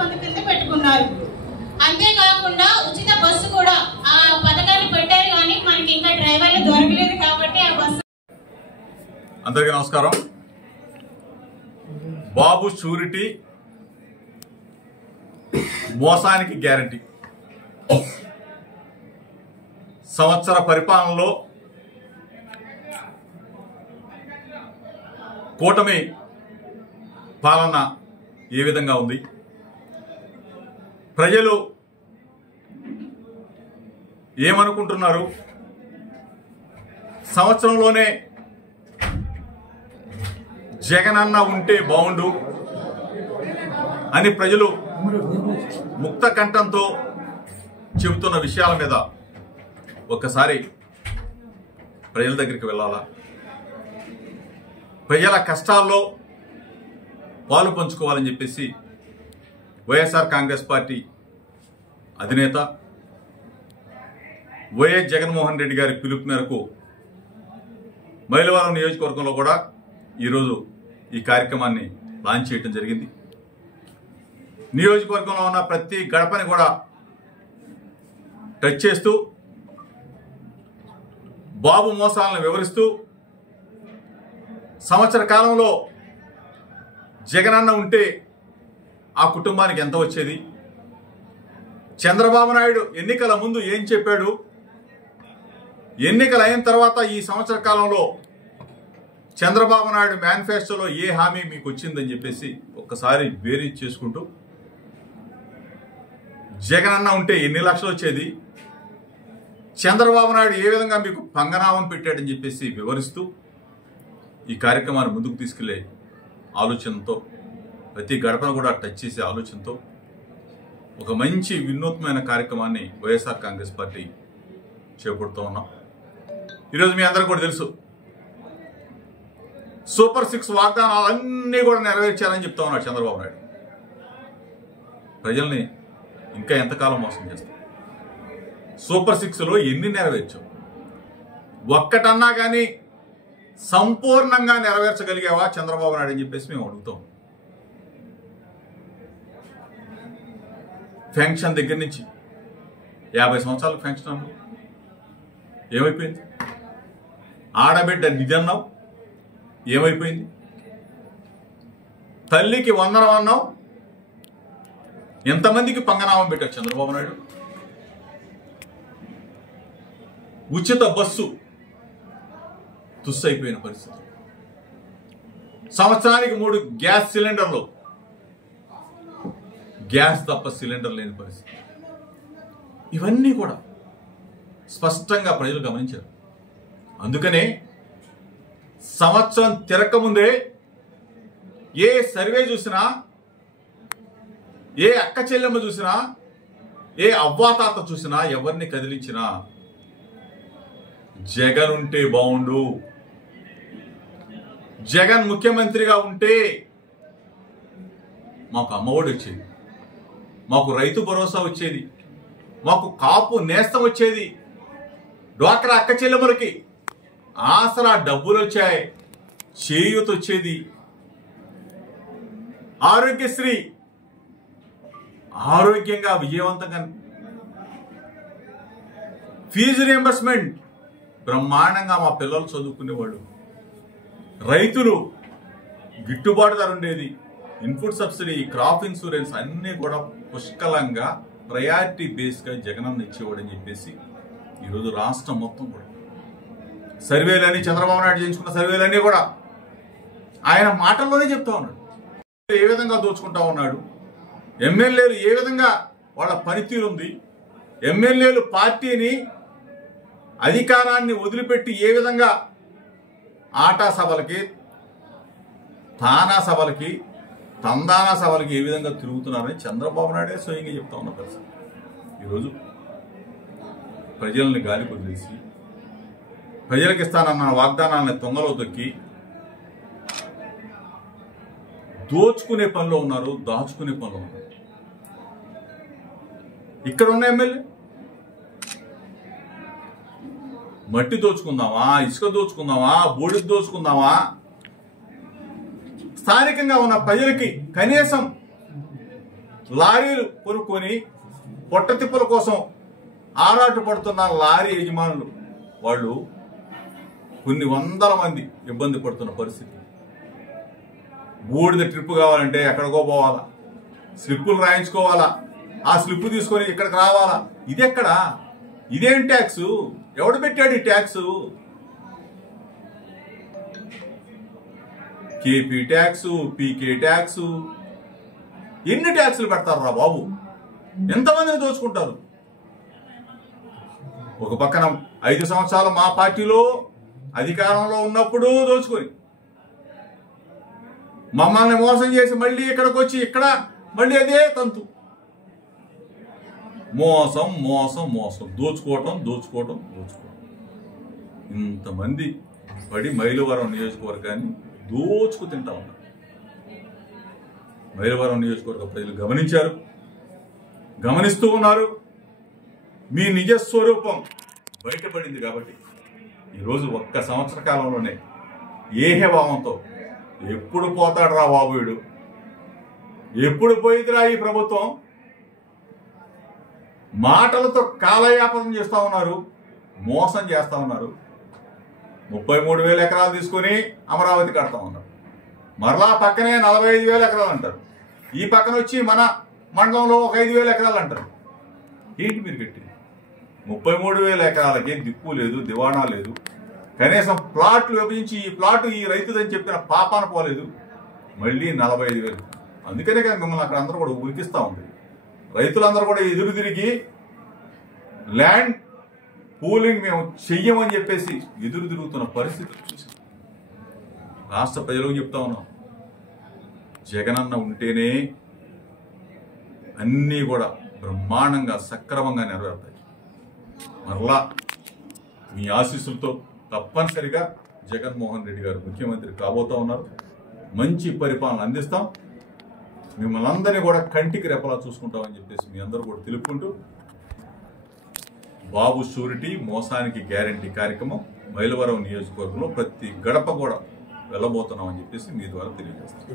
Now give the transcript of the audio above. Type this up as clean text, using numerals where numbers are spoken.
బంధు కింద పెట్టుకున్నారు. అంతేకాకుండా ఉచిత బస్సు కూడా ఆ పథకాన్ని పెట్టారు, కానీ మనకి ఇంకా డ్రైవర్లు దొరకలేదు కాబట్టి ఆ బస్సు. అందరికీ నమస్కారం. బాబు షూరిటీ, మోసానికి గ్యారంటీ. సంవత్సర పరిపాలనలో కూటమి పాలన ఏ విధంగా ఉంది, ప్రజలు ఏమనుకుంటున్నారు, సంవత్సరంలోనే జగనన్న ఉంటే బాగుండు అని ప్రజలు ముక్త కంఠంతో చెబుతున్న విషయాల మీద ఒక్కసారి ప్రజల దగ్గరికి వెళ్ళాలా, ప్రజల కష్టాల్లో పాలు పంచుకోవాలని చెప్పేసి వైఎస్ఆర్ కాంగ్రెస్ పార్టీ అధినేత వైఎస్ జగన్మోహన్ రెడ్డి గారి పిలుపు మేరకు మైలవరం నియోజకవర్గంలో కూడా ఈరోజు ఈ కార్యక్రమాన్ని లాంచ్ చేయడం జరిగింది. నియోజకవర్గంలో ఉన్న ప్రతి గడపని కూడా టచ్ చేస్తూ బాబు మోసాలను వివరిస్తూ సంవత్సర కాలంలో జగనన్న ఉంటే ఆ కుటుంబానికి ఎంత వచ్చేది, చంద్రబాబు నాయుడు ఎన్నికల ముందు ఏం చెప్పాడు, ఎన్నికలు అయిన తర్వాత ఈ సంవత్సర కాలంలో చంద్రబాబు నాయుడు మేనిఫెస్టోలో ఏ హామీ మీకు వచ్చిందని చెప్పేసి ఒక్కసారి బేరీజ్ చేసుకుంటూ జగనన్న ఉంటే ఎన్ని లక్షలు వచ్చేది, చంద్రబాబు నాయుడు ఏ విధంగా మీకు పంగనామం పెట్టాడని చెప్పేసి వివరిస్తూ ఈ కార్యక్రమాన్ని ముందుకు తీసుకెళ్లే ఆలోచనతో, ప్రతి గడపను కూడా టచ్ చేసే ఆలోచనతో ఒక మంచి వినూత్నమైన కార్యక్రమాన్ని వైఎస్ఆర్ కాంగ్రెస్ పార్టీ చేపడుతూ ఉన్నాం. ఈరోజు మీ అందరికీ కూడా తెలుసు, సూపర్ 6 వాగ్దానాలన్నీ కూడా నెరవేర్చారని చెప్తా ఉన్నాడు చంద్రబాబు నాయుడు. ప్రజల్ని ఇంకా ఎంతకాలం మోసం చేస్తాం? సూపర్ 6లో ఎన్ని నెరవేర్చాం? ఒక్కటన్నా కానీ సంపూర్ణంగా నెరవేర్చగలిగావా చంద్రబాబు నాయుడు అని చెప్పేసి మేము అడుగుతాం. పెన్షన్ దగ్గర నుంచి 50 సంవత్సరాలకు పెన్షన్ అన్నావు, ఏమైపోయింది? ఆడబిడ్డ నిధి అన్నావు, ఏమైపోయింది? తల్లికి వందనం అన్నావు, ఎంతమందికి పంగనామం పెట్టారు చంద్రబాబు నాయుడు? ఉచిత బస్సు తుస్సైపోయిన పరిస్థితి, సంవత్సరానికి 3 గ్యాస్ సిలిండర్లు, గ్యాస్ తప్ప సిలిండర్ లేని పరిస్థితి. ఇవన్నీ కూడా స్పష్టంగా ప్రజలు గమనించారు. అందుకనే సంవత్సరం తిరగకముందే ఏ సర్వే చూసినా, ఏ అక్క చెల్లెమ్మ చూసినా, ఏ అవ్వాతాత చూసినా, ఎవరిని కదిలించినా జగన్ ఉంటే బాగుండు, జగన్ ముఖ్యమంత్రిగా ఉంటే మాకు అమ్మఒడి వచ్చేది, మాకు రైతు భరోసా వచ్చేది, మాకు కాపు నేస్తం వచ్చేది, డ్వాక్రా అక్క చెల్లెమ్మలకి ఆసరా డబ్బులు వచ్చాయి, చేయూత వచ్చేది, ఆరోగ్యశ్రీ ఆరోగ్యంగా విజయవంతంగా, ఫీజు రియంబర్స్మెంట్ బ్రహ్మాండంగా మా పిల్లలు చదువుకునేవాళ్ళు, రైతులు గిట్టుబాటు ధర ఉండేది, ఇన్పుట్ సబ్సిడీ, క్రాప్ ఇన్సూరెన్స్ అన్నీ కూడా పుష్కలంగా ప్రయారిటీ బేస్గా జగనన్న ఇచ్చేవాడు అని చెప్పేసి ఈరోజు రాష్ట్రం మొత్తం కూడా సర్వేలన్నీ, చంద్రబాబు నాయుడు చేయించుకున్న సర్వేలన్నీ కూడా ఆయన మాటల్లోనే చెప్తా ఉన్నాడు. ఏ విధంగా దోచుకుంటా ఉన్నాడు, ఎమ్మెల్యేలు ఏ విధంగా వాళ్ళ పనితీరు ఉంది, ఎమ్మెల్యేలు పార్టీని అధికారాన్ని వదిలిపెట్టి ఏ విధంగా ఆటా సభలకి, తానా సభలకి, తందానా సభలకి ఏ విధంగా తిరుగుతున్నారని చంద్రబాబు నాయుడే స్వయంగా చెప్తా ఉన్న పరిస్థితి. ఈరోజు ప్రజల్ని గాలి వదిలేసి, ప్రజలకు ఇస్తానన్న వాగ్దానాన్ని తొంగలో తొక్కి దోచుకునే పనిలో ఉన్నారు, దాచుకునే పనిలో ఉన్నారు. ఇక్కడ ఉన్న ఎమ్మెల్యే మట్టి దోచుకుందామా, ఇసుక దోచుకుందామా, బూడిద దోచుకుందామా, స్థానికంగా ఉన్న ప్రజలకి కనీసం లారీలు కొనుక్కొని పొట్టతిప్పుల కోసం ఆరాట పడుతున్న లారీ యజమానులు వాళ్ళు కొన్ని వందల మంది ఇబ్బంది పడుతున్న పరిస్థితి. బూడిద ట్రిప్ కావాలంటే ఎక్కడికో పోవాలా, స్లిప్పులు రాయించుకోవాలా, ఆ స్లిప్ తీసుకొని ఇక్కడికి రావాలా. ఇదెక్కడా? ఇదేం ట్యాక్స్? ఎవడు పెట్టాడు ఈ ట్యాక్స్? కేపీ ట్యాక్స్, పీకే ట్యాక్స్, ఎన్ని ట్యాక్సులు పెడతారు రా బాబు? ఎంతమందిని దోచుకుంటారు? ఒక పక్కన 5 సంవత్సరాలు మా పార్టీలో అధికారంలో ఉన్నప్పుడు దోచుకొని మమ్మల్ని మోసం చేసి మళ్ళీ ఇక్కడికి వచ్చి ఇక్కడ మళ్ళీ అదే తంతు. మోసం మోసం మోసం, దోచుకోవటం దోచుకోవటం దోచుకోవటం. ఇంతమంది పడి మైలవరం నియోజకవర్గాన్ని దోచుకు తింటా ఉన్నారు. మైలవరం నియోజకవర్గ ప్రజలు గమనించారు, గమనిస్తూ ఉన్నారు. మీ నిజస్వరూపం బయటపడింది కాబట్టి ఈరోజు ఒక్క సంవత్సర కాలంలోనే ఏహభావంతో ఎప్పుడు పోతాడు రా బాబు వీడు, ఎప్పుడు పోయిదిరా ఈ ప్రభుత్వం, మాటలతో కాలయాపనం చేస్తా ఉన్నారు, మోసం చేస్తా ఉన్నారు. 33,000 ఎకరాలు తీసుకుని అమరావతి కడతా ఉన్నారు. మరలా పక్కనే 45,000 ఎకరాలు అంటారు. ఈ పక్కన వచ్చి మన మండలంలో ఒక 5,000 ఎకరాలు అంటారు. ఏంటి మీరు కట్టింది? 33,000 ఎకరాలకి దిక్కు లేదు, దివాణా లేదు. కనీసం ప్లాట్లు విభజించి ఈ ప్లాటు ఈ రైతుదని చెప్పిన పాపాన పోలేదు. మళ్ళీ 45,000. అందుకనే కదా మిమ్మల్ని అక్కడ అందరూ కూడా ఉరికిస్తూ ఉంది. రైతులందరూ కూడా ఎదురు తిరిగి ల్యాండ్ పూలింగ్ మేము చెయ్యమని చెప్పేసి ఎదురు తిరుగుతున్న పరిస్థితులు చూసాం. రాష్ట్ర ప్రజలకు చెప్తా ఉన్నాం, జగనన్న ఉంటేనే అన్నీ కూడా బ్రహ్మాండంగా సక్రమంగా నెరవేరుతాయి. మరలా మీ ఆశీస్సులతో తప్పనిసరిగా జగన్మోహన్ రెడ్డి గారు ముఖ్యమంత్రి కాబోతా ఉన్నారు. మంచి పరిపాలన అందిస్తాం. మిమ్మల్ని అందరినీ కూడా కంటికి రెప్పలా చూసుకుంటామని చెప్పేసి మీ అందరూ కూడా తెలుపుకుంటూ, బాబు షూరిటీ మోసానికి గ్యారంటీ కార్యక్రమం మైలవరం నియోజకవర్గంలో ప్రతి గడప కూడా వెళ్ళబోతున్నామని చెప్పేసి మీ ద్వారా తెలియజేస్తాం.